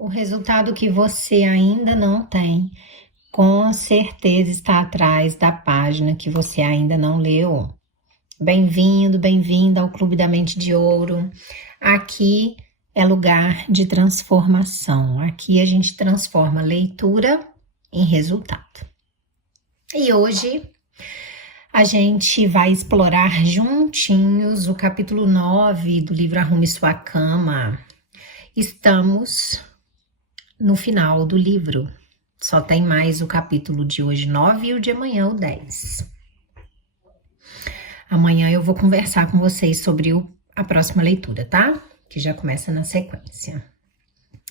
O resultado que você ainda não tem, com certeza está atrás da página que você ainda não leu. Bem-vindo, bem-vinda ao Clube da Mente de Ouro. Aqui é lugar de transformação. Aqui a gente transforma leitura em resultado. E hoje a gente vai explorar juntinhos o capítulo 9 do livro Arrume Sua Cama. Estamos no final do livro. Só tem mais o capítulo de hoje 9 e o de amanhã o 10. Amanhã eu vou conversar com vocês sobre a próxima leitura, tá? Que já começa na sequência.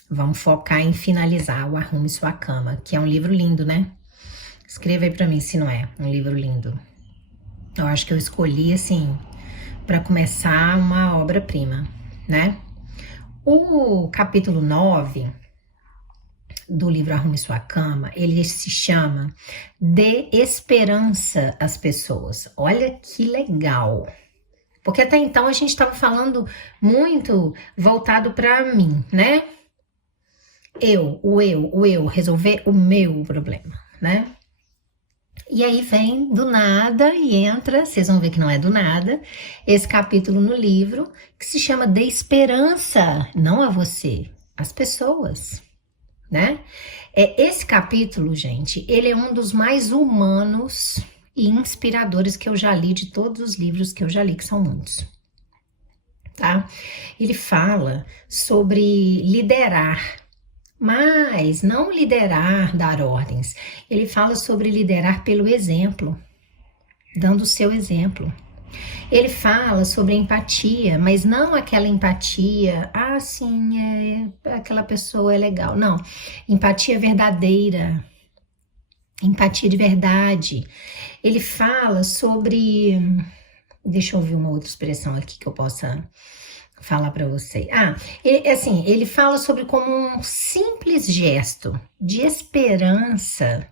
Vamos focar em finalizar o Arrume Sua Cama, que é um livro lindo, né? Escreva aí pra mim se não é um livro lindo. Eu acho que eu escolhi, assim, para começar uma obra-prima, né? O capítulo 9 do livro Arrume Sua Cama, ele se chama Dê Esperança às Pessoas. Olha que legal! Porque até então a gente estava falando muito voltado para mim, né? O eu, resolver o meu problema, né? E aí vem do nada e entra, vocês vão ver que não é do nada, esse capítulo no livro que se chama Dê Esperança, não a você, às pessoas, né? Esse capítulo, gente, ele é um dos mais humanos e inspiradores que eu já li de todos os livros que eu já li, que são muitos, tá? Ele fala sobre liderar, mas não liderar, dar ordens. Ele fala sobre liderar pelo exemplo, dando o seu exemplo. Ele fala sobre empatia, mas não aquela empatia, sim, aquela pessoa é legal. Não, empatia verdadeira, empatia de verdade. Ele fala sobre, deixa eu ver uma outra expressão aqui que eu possa falar para você. Ele fala sobre como um simples gesto de esperança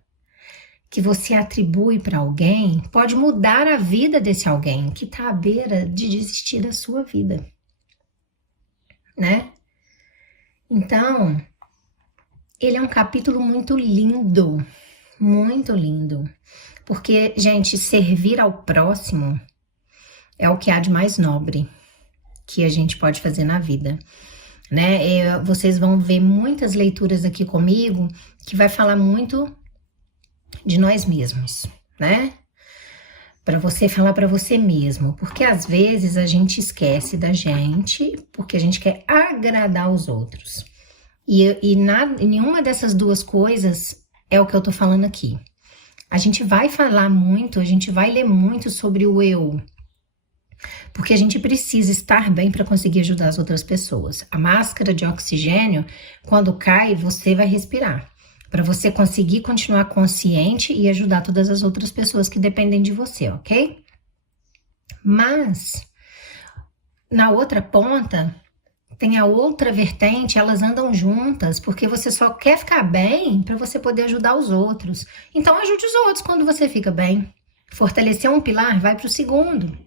que você atribui para alguém pode mudar a vida desse alguém que está à beira de desistir da sua vida, né? Então, ele é um capítulo muito lindo, porque, gente, servir ao próximo é o que há de mais nobre que a gente pode fazer na vida, né? Vocês vão ver muitas leituras aqui comigo que vai falar muito de nós mesmos, né? Para você falar para você mesmo, porque às vezes a gente esquece da gente porque a gente quer agradar os outros. E nenhuma dessas duas coisas é o que eu tô falando aqui. A gente vai falar muito, a gente vai ler muito sobre o eu, porque a gente precisa estar bem para conseguir ajudar as outras pessoas. A máscara de oxigênio, quando cai, você vai respirar, para você conseguir continuar consciente e ajudar todas as outras pessoas que dependem de você, ok? Mas, na outra ponta, tem a outra vertente, elas andam juntas, porque você só quer ficar bem para você poder ajudar os outros. Então, ajude os outros quando você fica bem. Fortalecer um pilar, vai para o segundo,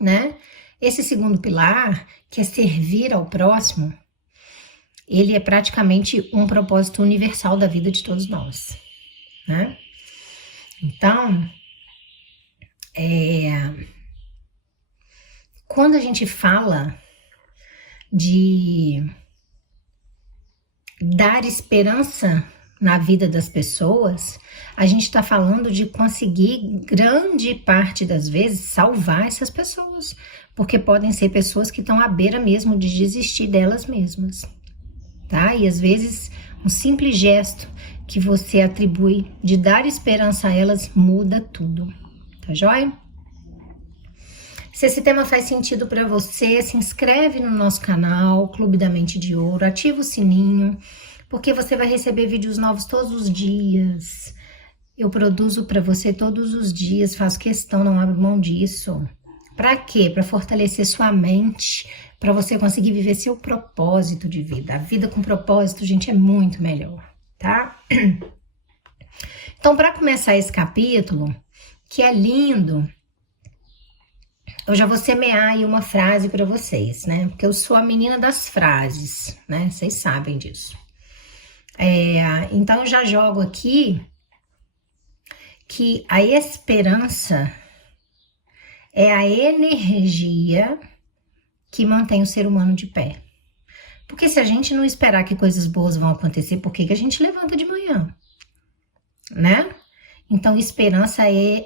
né? Esse segundo pilar, que é servir ao próximo, ele é praticamente um propósito universal da vida de todos nós, né? Então, quando a gente fala de dar esperança na vida das pessoas, a gente está falando de conseguir, grande parte das vezes, salvar essas pessoas, porque podem ser pessoas que estão à beira mesmo de desistir delas mesmas, tá? E às vezes um simples gesto que você atribui de dar esperança a elas muda tudo, tá joia? Se esse tema faz sentido para você, se inscreve no nosso canal, Clube da Mente de Ouro, ativa o sininho, porque você vai receber vídeos novos todos os dias. Eu produzo para você todos os dias, faço questão, não abro mão disso. Para quê? Para fortalecer sua mente, para você conseguir viver seu propósito de vida. A vida com propósito, gente, é muito melhor, tá? Então, para começar esse capítulo, que é lindo, eu já vou semear aí uma frase para vocês, né? Porque eu sou a menina das frases, né? Vocês sabem disso. Então, eu já jogo aqui que a esperança é a energia que mantém o ser humano de pé. Porque se a gente não esperar que coisas boas vão acontecer, por que a gente levanta de manhã? Né? Então, esperança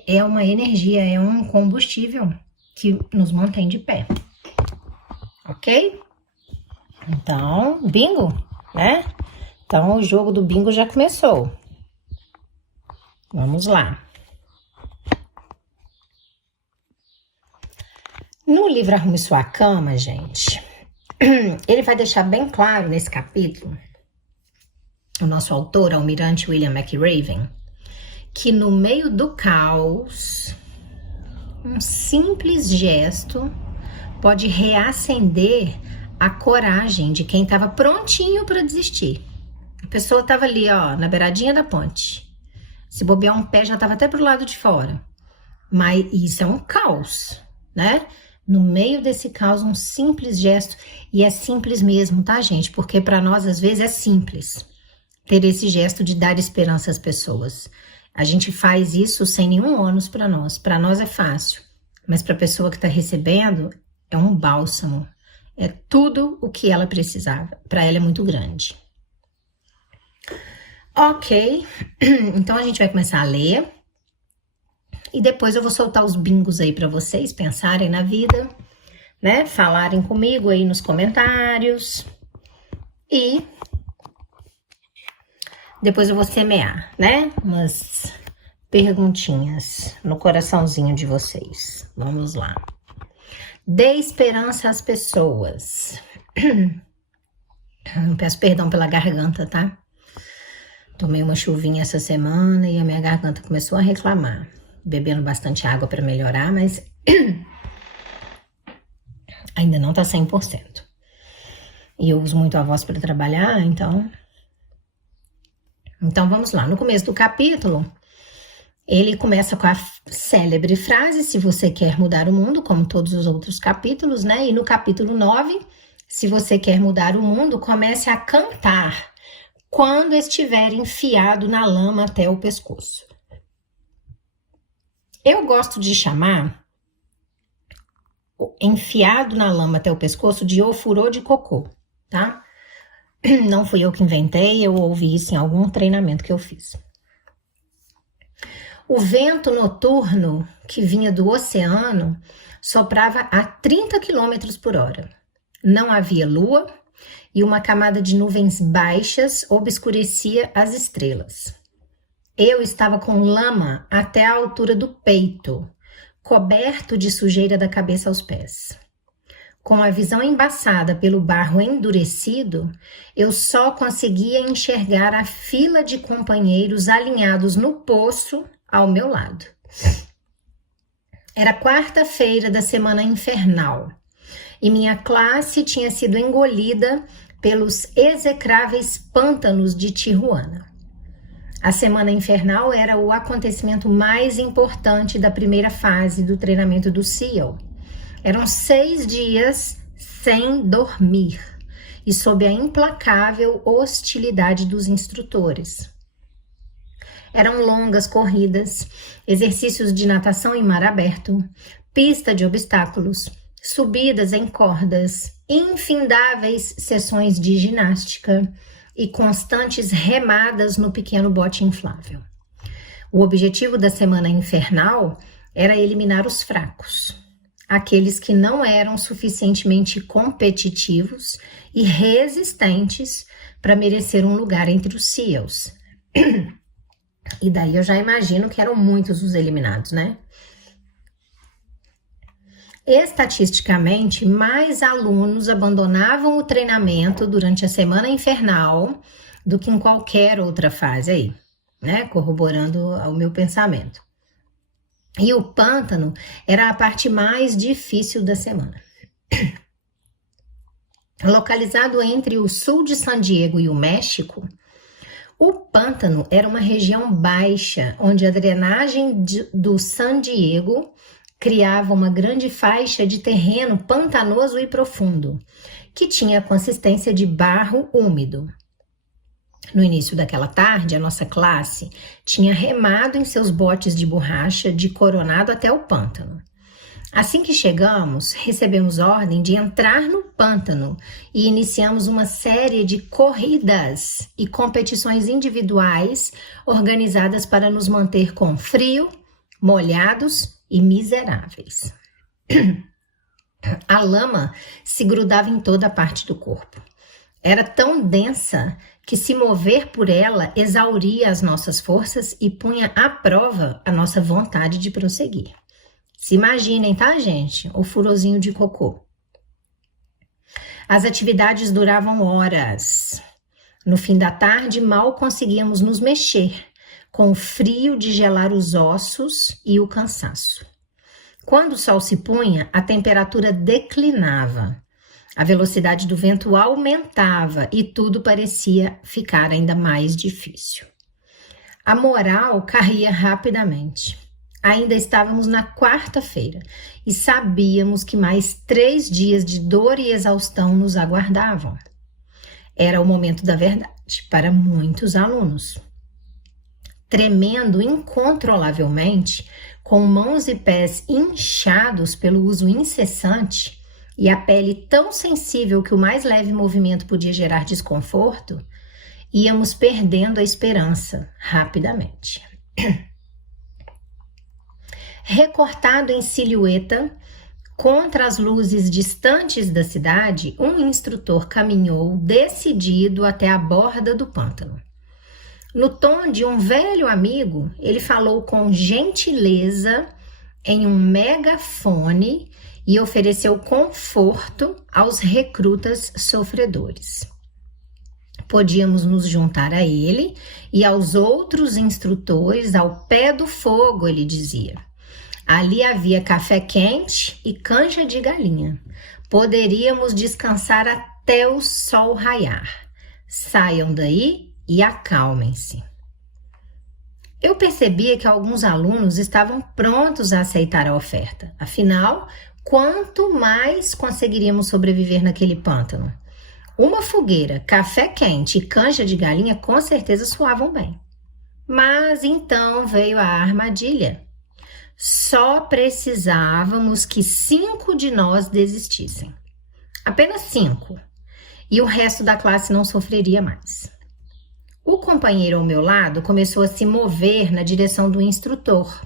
é uma energia, é um combustível que nos mantém de pé. Ok? Então, bingo, né? Então, o jogo do bingo já começou. Vamos lá. No livro Arrume Sua Cama, gente, ele vai deixar bem claro nesse capítulo, o nosso autor, Almirante William McRaven, que no meio do caos, um simples gesto pode reacender a coragem de quem estava prontinho para desistir. A pessoa estava ali, ó, na beiradinha da ponte. Se bobear um pé, já estava até pro lado de fora. Mas isso é um caos, né? No meio desse caos, um simples gesto, e é simples mesmo, tá, gente? Porque para nós, às vezes, é simples ter esse gesto de dar esperança às pessoas. A gente faz isso sem nenhum ônus para nós. Para nós é fácil, mas para a pessoa que está recebendo, é um bálsamo. É tudo o que ela precisava. Para ela é muito grande. Ok, então a gente vai começar a ler. E depois eu vou soltar os bingos aí para vocês pensarem na vida, né? Falarem comigo aí nos comentários. E depois eu vou semear, né? Umas perguntinhas no coraçãozinho de vocês. Vamos lá. Dê esperança às pessoas. Peço perdão pela garganta, tá? Tomei uma chuvinha essa semana e a minha garganta começou a reclamar. Bebendo bastante água para melhorar, mas ainda não tá 100%. E eu uso muito a voz para trabalhar, então vamos lá. No começo do capítulo, ele começa com a célebre frase: se você quer mudar o mundo, como todos os outros capítulos, né? E no capítulo 9, se você quer mudar o mundo, comece a cantar quando estiver enfiado na lama até o pescoço. Eu gosto de chamar enfiado na lama até o pescoço de ofurô de cocô, tá? Não fui eu que inventei, eu ouvi isso em algum treinamento que eu fiz. O vento noturno que vinha do oceano soprava a 30 km por hora. Não havia lua e uma camada de nuvens baixas obscurecia as estrelas. Eu estava com lama até a altura do peito, coberto de sujeira da cabeça aos pés. Com a visão embaçada pelo barro endurecido, eu só conseguia enxergar a fila de companheiros alinhados no poço ao meu lado. Era quarta-feira da semana infernal e minha classe tinha sido engolida pelos execráveis pântanos de Tijuana. A Semana Infernal era o acontecimento mais importante da primeira fase do treinamento do SEAL. Eram 6 dias sem dormir e sob a implacável hostilidade dos instrutores. Eram longas corridas, exercícios de natação em mar aberto, pista de obstáculos, subidas em cordas, infindáveis sessões de ginástica e constantes remadas no pequeno bote inflável. O objetivo da Semana Infernal era eliminar os fracos, aqueles que não eram suficientemente competitivos e resistentes para merecer um lugar entre os SEALs. E daí eu já imagino que eram muitos os eliminados, né? Estatisticamente, mais alunos abandonavam o treinamento durante a Semana Infernal do que em qualquer outra fase aí, né? Corroborando o meu pensamento. E o pântano era a parte mais difícil da semana. Localizado entre o sul de San Diego e o México, o pântano era uma região baixa, onde a drenagem do San Diego criava uma grande faixa de terreno pantanoso e profundo, que tinha a consistência de barro úmido. No início daquela tarde, a nossa classe tinha remado em seus botes de borracha de Coronado até o pântano. Assim que chegamos, recebemos ordem de entrar no pântano e iniciamos uma série de corridas e competições individuais organizadas para nos manter com frio, molhados e miseráveis. A lama se grudava em toda a parte do corpo. Era tão densa que se mover por ela exauria as nossas forças e punha à prova a nossa vontade de prosseguir. Se imaginem, tá, gente? O furozinho de cocô. As atividades duravam horas. No fim da tarde, mal conseguíamos nos mexer, com o frio de gelar os ossos e o cansaço. Quando o sol se punha, a temperatura declinava. A velocidade do vento aumentava e tudo parecia ficar ainda mais difícil. A moral caía rapidamente. Ainda estávamos na quarta-feira e sabíamos que mais 3 dias de dor e exaustão nos aguardavam. Era o momento da verdade para muitos alunos. Tremendo incontrolavelmente, com mãos e pés inchados pelo uso incessante e a pele tão sensível que o mais leve movimento podia gerar desconforto, íamos perdendo a esperança rapidamente. Recortado em silhueta, contra as luzes distantes da cidade, um instrutor caminhou decidido até a borda do pântano. No tom de um velho amigo, ele falou com gentileza em um megafone e ofereceu conforto aos recrutas sofredores. Podíamos nos juntar a ele e aos outros instrutores ao pé do fogo, ele dizia. Ali havia café quente e canja de galinha. Poderíamos descansar até o sol raiar. Saiam daí e acalmem-se. Eu percebia que alguns alunos estavam prontos a aceitar a oferta. Afinal, quanto mais conseguiríamos sobreviver naquele pântano? Uma fogueira, café quente e canja de galinha com certeza soavam bem. Mas então veio a armadilha. Só precisávamos que 5 de nós desistissem. Apenas 5. E o resto da classe não sofreria mais. O companheiro ao meu lado começou a se mover na direção do instrutor.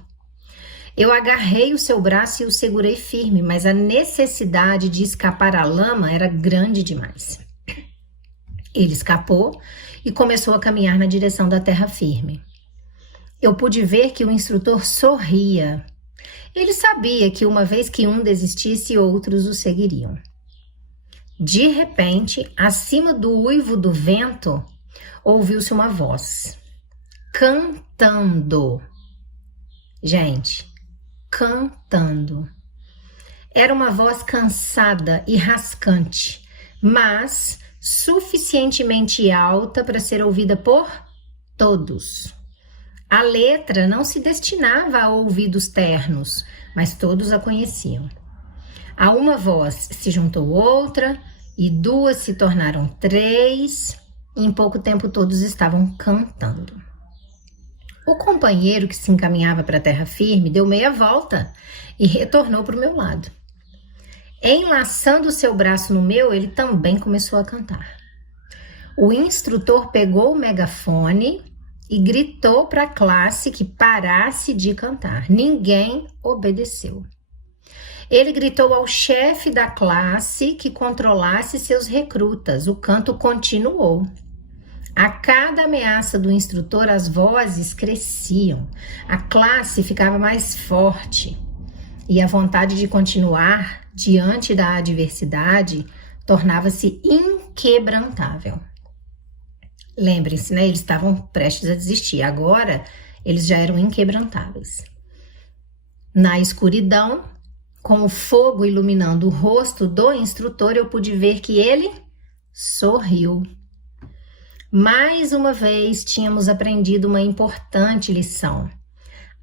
Eu agarrei o seu braço e o segurei firme, mas a necessidade de escapar à lama era grande demais. Ele escapou e começou a caminhar na direção da terra firme. Eu pude ver que o instrutor sorria. Ele sabia que uma vez que um desistisse, outros o seguiriam. De repente, acima do uivo do vento, ouviu-se uma voz. Cantando. Gente, cantando. Era uma voz cansada e rascante, mas suficientemente alta para ser ouvida por todos. A letra não se destinava a ouvidos ternos, mas todos a conheciam. A uma voz se juntou outra, e 2 se tornaram 3, e em pouco tempo todos estavam cantando. O companheiro que se encaminhava para a terra firme deu meia volta e retornou para o meu lado. Enlaçando seu braço no meu, ele também começou a cantar. O instrutor pegou o megafone e gritou para a classe que parasse de cantar. Ninguém obedeceu. Ele gritou ao chefe da classe que controlasse seus recrutas. O canto continuou. A cada ameaça do instrutor, as vozes cresciam. A classe ficava mais forte. E a vontade de continuar diante da adversidade tornava-se inquebrantável. Lembrem-se, né? Eles estavam prestes a desistir. Agora, eles já eram inquebrantáveis. Na escuridão, com o fogo iluminando o rosto do instrutor, eu pude ver que ele sorriu. Mais uma vez, tínhamos aprendido uma importante lição.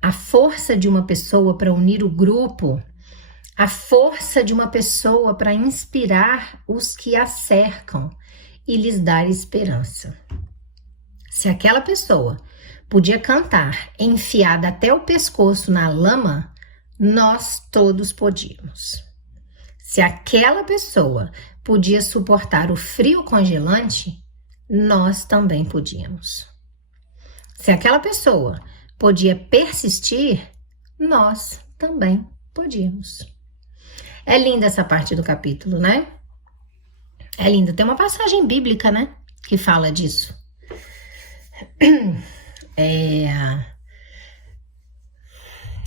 a força de uma pessoa para unir o grupo, a força de uma pessoa para inspirar os que a cercam e lhes dar esperança. Se aquela pessoa podia cantar enfiada até o pescoço na lama, nós todos podíamos. Se aquela pessoa podia suportar o frio congelante, nós também podíamos. Se aquela pessoa podia persistir, nós também podíamos. É linda essa parte do capítulo, né? É linda. Tem uma passagem bíblica, né? Que fala disso.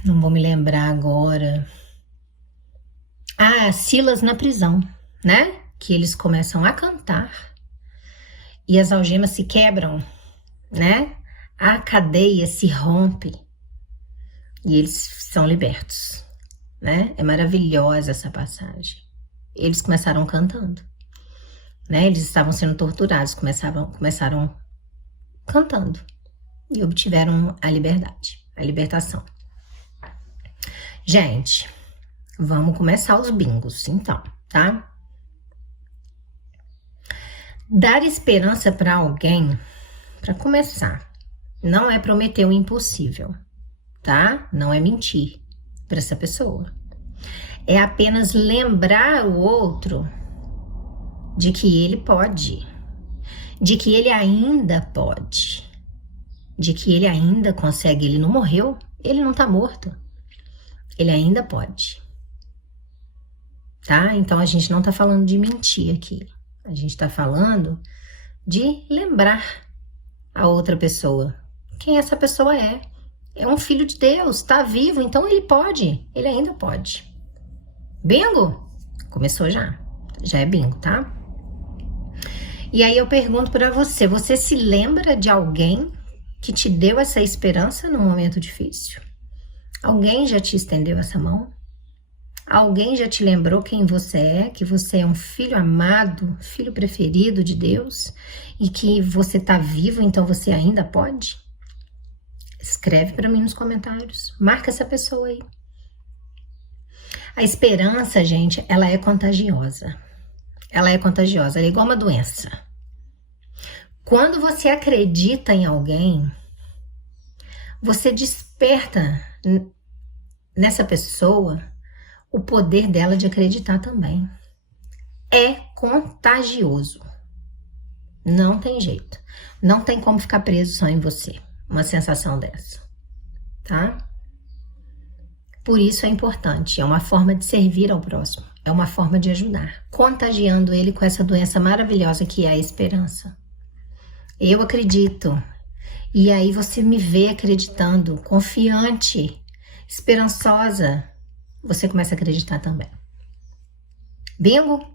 Não vou me lembrar agora. Silas na prisão, né? Que eles começam a cantar e as algemas se quebram, né? A cadeia se rompe e eles são libertos, né? É maravilhosa essa passagem. Eles começaram cantando, né? Eles estavam sendo torturados, começaram cantando e obtiveram a liberdade, a libertação. Gente, vamos começar os bingos, então, tá? Dar esperança para alguém, para começar, não é prometer o impossível, tá? Não é mentir para essa pessoa. É apenas lembrar o outro de que ele pode, de que ele ainda pode, de que ele ainda consegue. Ele não morreu, ele não tá morto, ele ainda pode, tá? Então a gente não tá falando de mentir aqui, a gente tá falando de lembrar a outra pessoa quem essa pessoa é. É um filho de Deus, tá vivo, então ele pode, ele ainda pode. Bingo? Começou já é bingo, tá? E aí eu pergunto para você, você se lembra de alguém que te deu essa esperança num momento difícil? Alguém já te estendeu essa mão? Alguém já te lembrou quem você é, que você é um filho amado, filho preferido de Deus e que você tá vivo, então você ainda pode? Escreve para mim nos comentários, marca essa pessoa aí. A esperança, gente, ela é contagiosa. Ela é contagiosa, ela é igual uma doença. Quando você acredita em alguém, você desperta nessa pessoa o poder dela de acreditar também. É contagioso. Não tem jeito. Não tem como ficar preso só em você. Uma sensação dessa, tá? Por isso é importante. É uma forma de servir ao próximo. É uma forma de ajudar. Contagiando ele com essa doença maravilhosa que é a esperança. Eu acredito. E aí você me vê acreditando, confiante, esperançosa. Você começa a acreditar também. Bingo?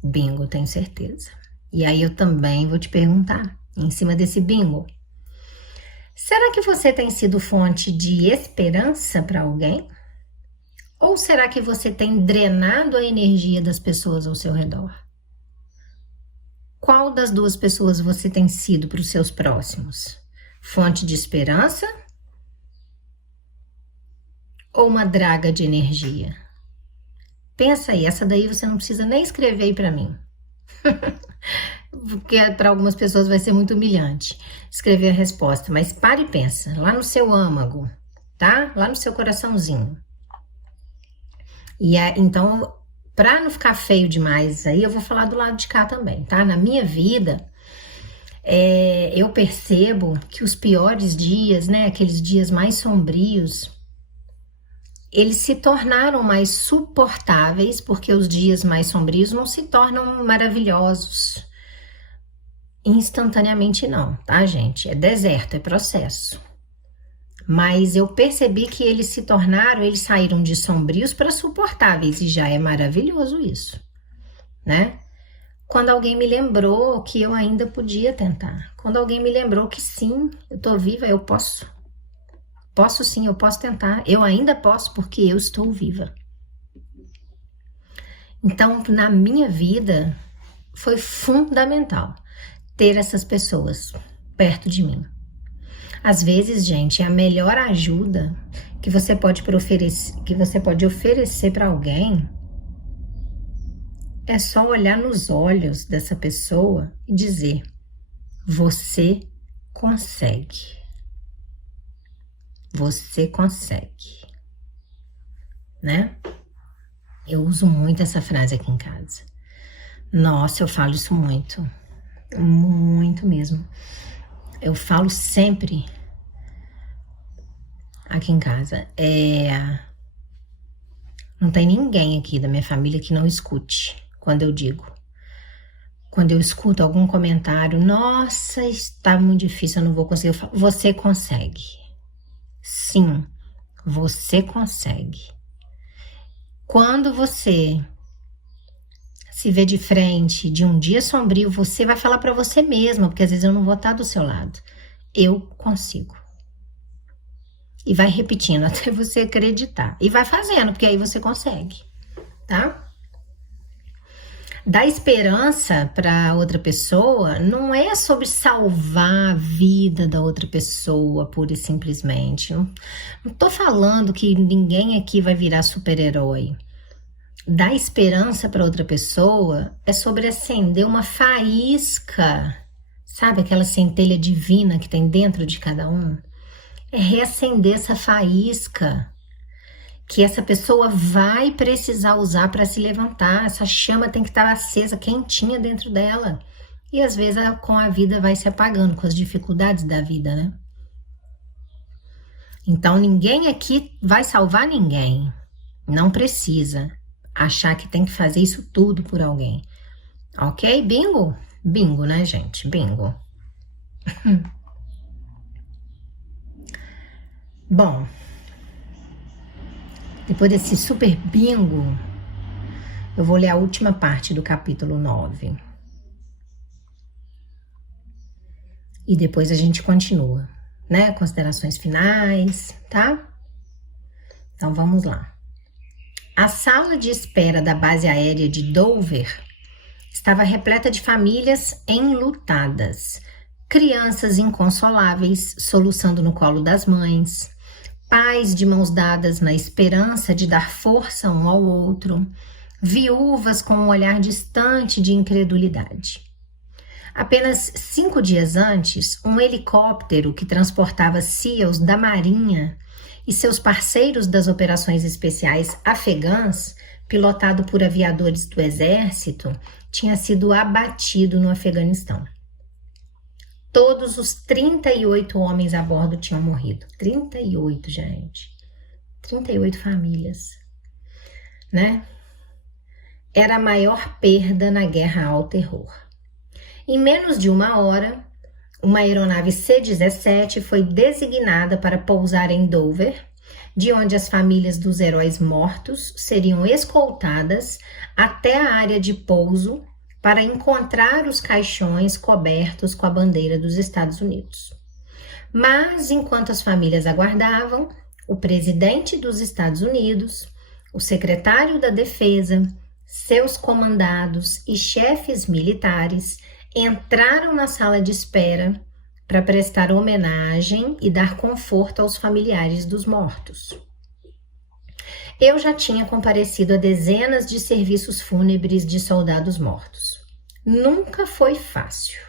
Bingo, tenho certeza. E aí eu também vou te perguntar, em cima desse bingo, será que você tem sido fonte de esperança para alguém? Ou será que você tem drenado a energia das pessoas ao seu redor? Qual das duas pessoas você tem sido para os seus próximos? Fonte de esperança? Ou uma draga de energia? Pensa aí, essa daí você não precisa nem escrever aí para mim. Porque para algumas pessoas vai ser muito humilhante escrever a resposta, mas para e pensa, lá no seu âmago, tá? Lá no seu coraçãozinho. E então, para não ficar feio demais aí, eu vou falar do lado de cá também, tá? Na minha vida, eu percebo que os piores dias, né? Aqueles dias mais sombrios, eles se tornaram mais suportáveis, porque os dias mais sombrios não se tornam maravilhosos instantaneamente não, tá, gente? É deserto, é processo. Mas eu percebi que eles saíram de sombrios para suportáveis, e já é maravilhoso isso, né? Quando alguém me lembrou que eu ainda podia tentar, quando alguém me lembrou que sim, eu tô viva, eu posso. Posso sim, eu posso tentar, eu ainda posso porque eu estou viva. Então, na minha vida, foi fundamental ter essas pessoas perto de mim. Às vezes, gente, a melhor ajuda que você pode oferecer para alguém é só olhar nos olhos dessa pessoa e dizer: você consegue. Você consegue, né? Eu uso muito essa frase aqui em casa. Nossa, eu falo isso muito. Muito mesmo. Eu falo sempre aqui em casa. Não tem ninguém aqui da minha família que não escute quando eu digo. Quando eu escuto algum comentário, nossa, está muito difícil, eu não vou conseguir. Eu falo, você consegue. Sim, você consegue. Quando você se vê de frente de um dia sombrio, você vai falar para você mesma, porque às vezes eu não vou estar do seu lado. Eu consigo. E vai repetindo até você acreditar. E vai fazendo, porque aí você consegue, tá? Dar esperança para outra pessoa não é sobre salvar a vida da outra pessoa, pura e simplesmente. Não tô falando que ninguém aqui vai virar super-herói. Dar esperança para outra pessoa é sobre acender uma faísca, sabe aquela centelha divina que tem dentro de cada um? É reacender essa faísca que essa pessoa vai precisar usar para se levantar. Essa chama tem que estar acesa, quentinha dentro dela. E às vezes com a vida vai se apagando, com as dificuldades da vida, né? Então ninguém aqui vai salvar ninguém. Não precisa achar que tem que fazer isso tudo por alguém. Ok? Bingo? Bingo, né, gente? Bingo. Bom, depois desse super bingo, eu vou ler a última parte do capítulo 9. E depois a gente continua, né? Considerações finais, tá? Então vamos lá. A sala de espera da base aérea de Dover estava repleta de famílias enlutadas, crianças inconsoláveis soluçando no colo das mães, pais de mãos dadas na esperança de dar força um ao outro, viúvas com um olhar distante de incredulidade. Apenas 5 dias antes, um helicóptero que transportava SEALs da Marinha e seus parceiros das operações especiais afegãs, pilotado por aviadores do Exército, tinha sido abatido no Afeganistão. Todos os 38 homens a bordo tinham morrido. 38, gente. 38 famílias, né? Era a maior perda na guerra ao terror. Em menos de 1 hora, uma aeronave C-17 foi designada para pousar em Dover, de onde as famílias dos heróis mortos seriam escoltadas até a área de pouso para encontrar os caixões cobertos com a bandeira dos Estados Unidos. Mas, enquanto as famílias aguardavam, o presidente dos Estados Unidos, o secretário da Defesa, seus comandados e chefes militares entraram na sala de espera para prestar homenagem e dar conforto aos familiares dos mortos. Eu já tinha comparecido a dezenas de serviços fúnebres de soldados mortos. Nunca foi fácil.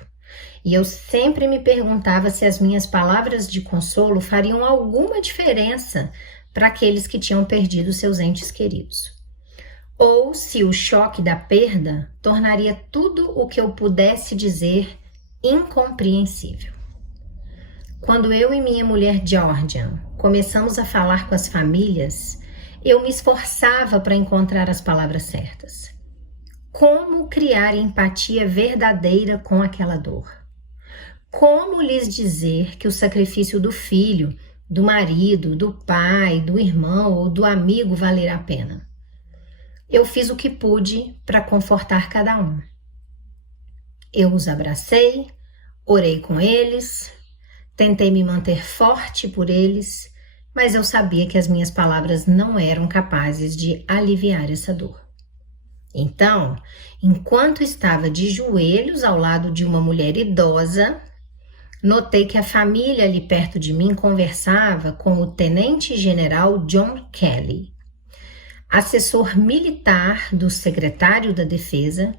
E eu sempre me perguntava se as minhas palavras de consolo fariam alguma diferença para aqueles que tinham perdido seus entes queridos. Ou se o choque da perda tornaria tudo o que eu pudesse dizer incompreensível. Quando eu e minha mulher Georgian começamos a falar com as famílias, eu me esforçava para encontrar as palavras certas. Como criar empatia verdadeira com aquela dor? Como lhes dizer que o sacrifício do filho, do marido, do pai, do irmão ou do amigo valerá a pena? Eu fiz o que pude para confortar cada um. Eu os abracei, orei com eles, tentei me manter forte por eles, mas eu sabia que as minhas palavras não eram capazes de aliviar essa dor. Então, enquanto estava de joelhos ao lado de uma mulher idosa, Notei que a família ali perto de mim conversava com o tenente-general John Kelly. Assessor militar do secretário da Defesa,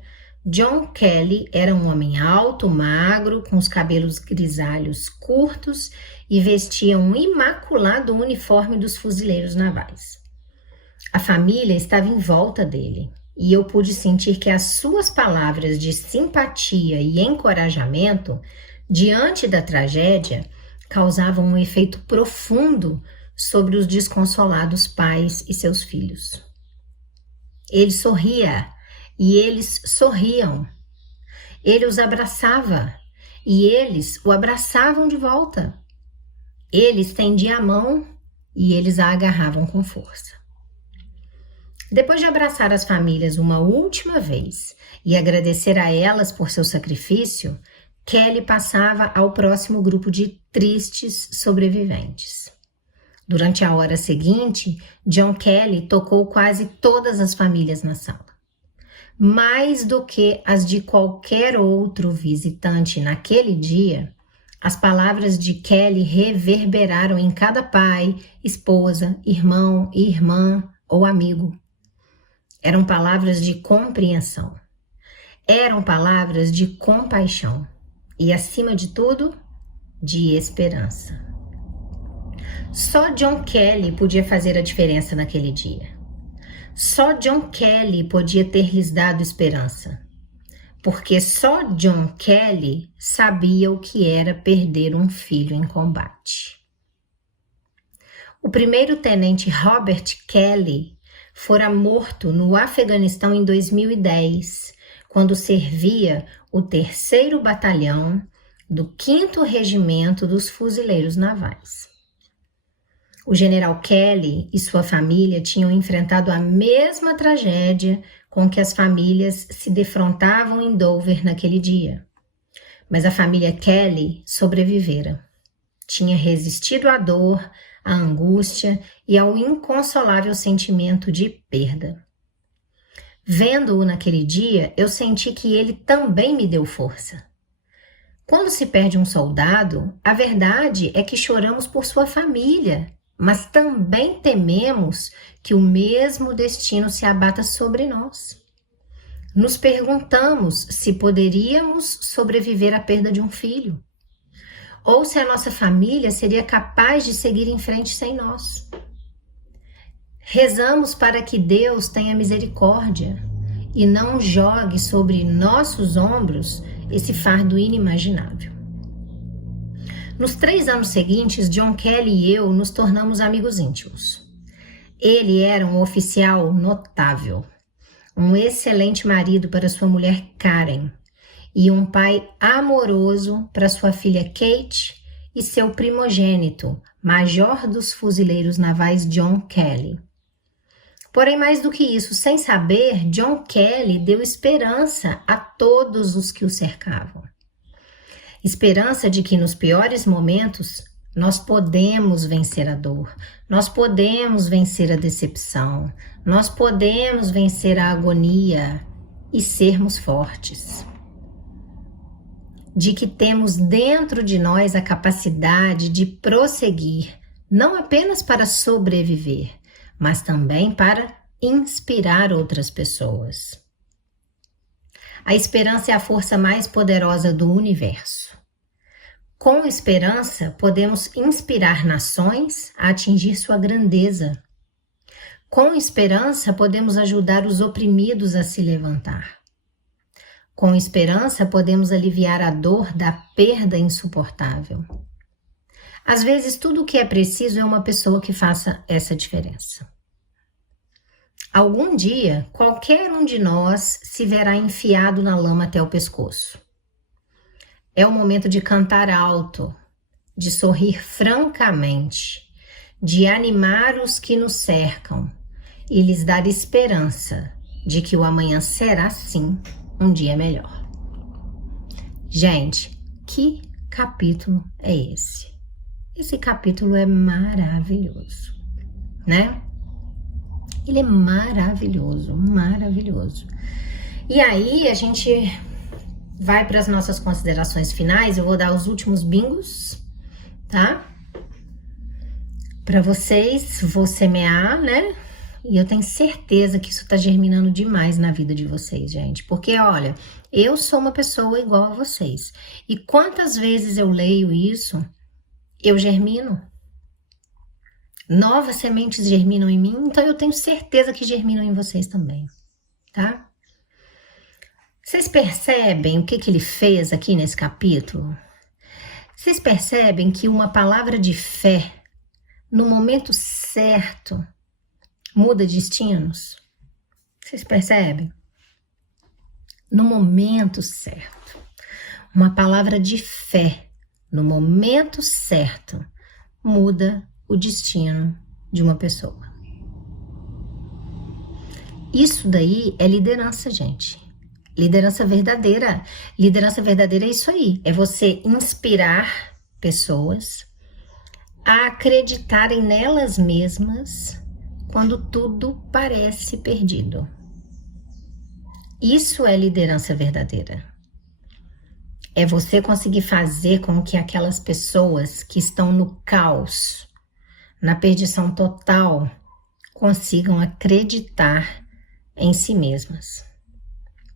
John Kelly era um homem alto, magro, com os cabelos grisalhos curtos e vestia um imaculado uniforme dos fuzileiros navais. A família estava em volta dele e eu pude sentir que as suas palavras de simpatia e encorajamento diante da tragédia causavam um efeito profundo sobre os desconsolados pais e seus filhos. Ele sorria e eles sorriam. Ele os abraçava e eles o abraçavam de volta. Ele estendia a mão e eles a agarravam com força. Depois de abraçar as famílias uma última vez e agradecer a elas por seu sacrifício, Kelly passava ao próximo grupo de tristes sobreviventes. Durante a hora seguinte, John Kelly tocou quase todas as famílias na sala. Mais do que as de qualquer outro visitante naquele dia, as palavras de Kelly reverberaram em cada pai, esposa, irmão, irmã ou amigo. Eram palavras de compreensão. Eram palavras de compaixão. E, acima de tudo, de esperança. Só John Kelly podia fazer a diferença naquele dia. Só John Kelly podia ter lhes dado esperança. Porque só John Kelly sabia o que era perder um filho em combate. O primeiro tenente Robert Kelly fora morto no Afeganistão em 2010, quando servia o 3º Batalhão do 5º Regimento dos Fuzileiros Navais. O general Kelly e sua família tinham enfrentado a mesma tragédia com que as famílias se defrontavam em Dover naquele dia. Mas a família Kelly sobrevivera. Tinha resistido à dor, à angústia e ao inconsolável sentimento de perda. Vendo-o naquele dia, eu senti que ele também me deu força. Quando se perde um soldado, a verdade é que choramos por sua família, mas também tememos que o mesmo destino se abata sobre nós. Nos perguntamos se poderíamos sobreviver à perda de um filho, ou se a nossa família seria capaz de seguir em frente sem nós. Rezamos para que Deus tenha misericórdia e não jogue sobre nossos ombros esse fardo inimaginável. Nos 3 anos seguintes, John Kelly e eu nos tornamos amigos íntimos. Ele era um oficial notável, um excelente marido para sua mulher Karen e um pai amoroso para sua filha Kate e seu primogênito, major dos fuzileiros navais John Kelly. Porém, mais do que isso, sem saber, John Kelly deu esperança a todos os que o cercavam. Esperança de que nos piores momentos nós podemos vencer a dor, nós podemos vencer a decepção, nós podemos vencer a agonia e sermos fortes. De que temos dentro de nós a capacidade de prosseguir, não apenas para sobreviver, mas também para inspirar outras pessoas. A esperança é a força mais poderosa do universo. Com esperança, podemos inspirar nações a atingir sua grandeza. Com esperança, podemos ajudar os oprimidos a se levantar. Com esperança, podemos aliviar a dor da perda insuportável. Às vezes, tudo o que é preciso é uma pessoa que faça essa diferença. Algum dia, qualquer um de nós se verá enfiado na lama até o pescoço. É o momento de cantar alto, de sorrir francamente, de animar os que nos cercam e lhes dar esperança de que o amanhã será, sim, um dia melhor. Gente, que capítulo é esse? Esse capítulo é maravilhoso, né? Ele é maravilhoso, maravilhoso. E aí a gente vai para as nossas considerações finais. Eu vou dar os últimos bingos, tá? Para vocês, vou semear, né? E eu tenho certeza que isso tá germinando demais na vida de vocês, gente. Porque, olha, eu sou uma pessoa igual a vocês. E quantas vezes eu leio isso, eu germino. Novas sementes germinam em mim, então eu tenho certeza que germinam em vocês também, tá? Vocês percebem o que ele fez aqui nesse capítulo? Vocês percebem que uma palavra de fé, no momento certo, muda destinos? Vocês percebem? No momento certo. Uma palavra de fé, no momento certo, muda o destino de uma pessoa. Isso daí é liderança, gente. Liderança verdadeira. Liderança verdadeira é isso aí. É você inspirar pessoas a acreditarem nelas mesmas quando tudo parece perdido. Isso é liderança verdadeira. É você conseguir fazer com que aquelas pessoas que estão no caos, na perdição total, consigam acreditar em si mesmas.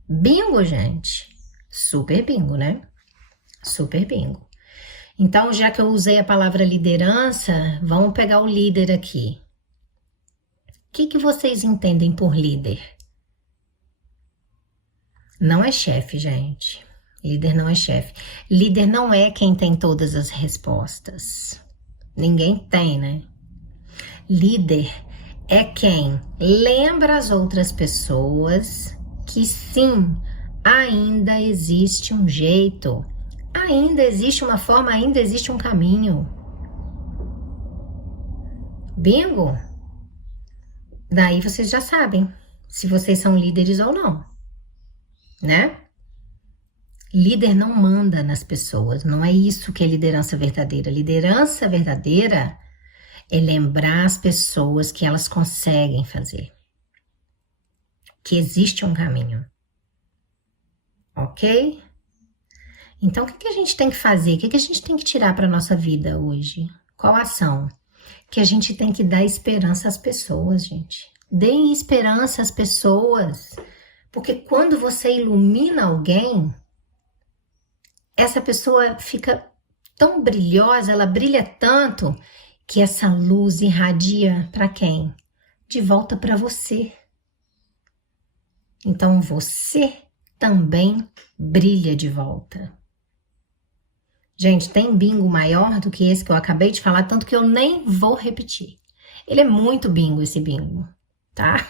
Bingo, gente. Super bingo, né? Super bingo. Então, já que eu usei a palavra liderança, vamos pegar o líder aqui. O que vocês entendem por líder? Não é chefe, gente. Líder não é chefe. Líder não é quem tem todas as respostas. Ninguém tem, né? Líder é quem lembra as outras pessoas que sim, ainda existe um jeito, ainda existe uma forma, ainda existe um caminho. Bingo? Daí vocês já sabem se vocês são líderes ou não, né? Líder não manda nas pessoas, não é isso que é liderança verdadeira. Liderança verdadeira é lembrar as pessoas que elas conseguem fazer, que existe um caminho, ok? Então, o que a gente tem que fazer? O que a gente tem que tirar para nossa vida hoje? Qual ação? Que a gente tem que dar esperança às pessoas, gente. Deem esperança às pessoas, porque quando você ilumina alguém, essa pessoa fica tão brilhosa, ela brilha tanto, que essa luz irradia para quem? De volta para você. Então você também brilha de volta. Gente, tem bingo maior do que esse que eu acabei de falar, tanto que eu nem vou repetir. Ele é muito bingo, esse bingo, tá?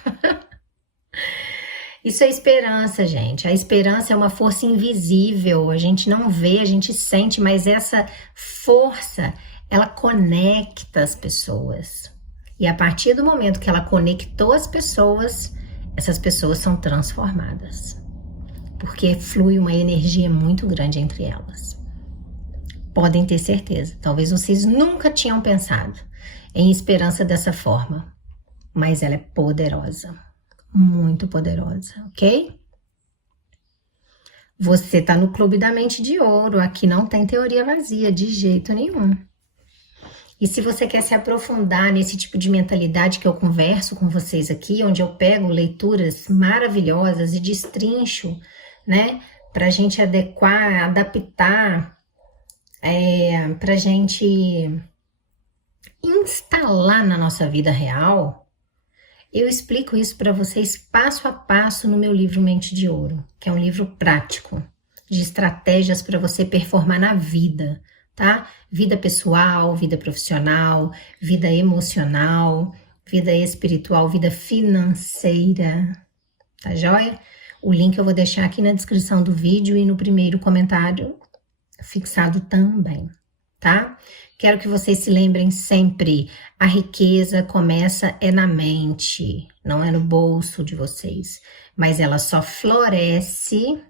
Isso é esperança, gente. A esperança é uma força invisível. A gente não vê, a gente sente, mas essa força, ela conecta as pessoas. E a partir do momento que ela conectou as pessoas, essas pessoas são transformadas. Porque flui uma energia muito grande entre elas. Podem ter certeza. Talvez vocês nunca tinham pensado em esperança dessa forma. Mas ela é poderosa. Muito poderosa, ok? Você tá no Clube da Mente de Ouro. Aqui não tem teoria vazia, de jeito nenhum. E se você quer se aprofundar nesse tipo de mentalidade que eu converso com vocês aqui, onde eu pego leituras maravilhosas e destrincho, né? Pra gente adequar, adaptar, pra gente instalar na nossa vida real, eu explico isso para vocês passo a passo no meu livro Mente de Ouro, que é um livro prático, de estratégias para você performar na vida, tá? Vida pessoal, vida profissional, vida emocional, vida espiritual, vida financeira, tá joia? O link eu vou deixar aqui na descrição do vídeo e no primeiro comentário fixado também, tá? Quero que vocês se lembrem sempre, a riqueza começa na mente, não é no bolso de vocês, mas ela só floresce,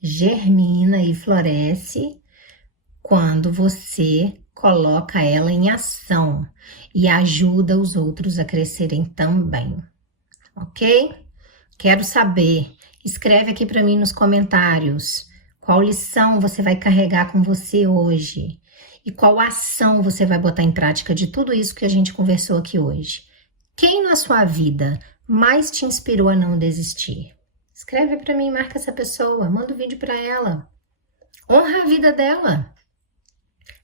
germina e floresce quando você coloca ela em ação e ajuda os outros a crescerem também, ok? Quero saber, escreve aqui para mim nos comentários, Qual lição você vai carregar com você hoje? E qual ação você vai botar em prática de tudo isso que a gente conversou aqui hoje? Quem na sua vida mais te inspirou a não desistir? Escreve para mim, marca essa pessoa, manda um vídeo para ela. Honra a vida dela.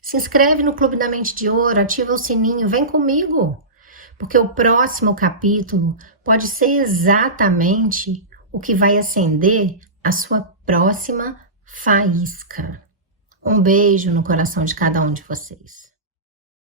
Se inscreve no Clube da Mente de Ouro, ativa o sininho, vem comigo. Porque o próximo capítulo pode ser exatamente o que vai acender a sua próxima faísca. Um beijo no coração de cada um de vocês.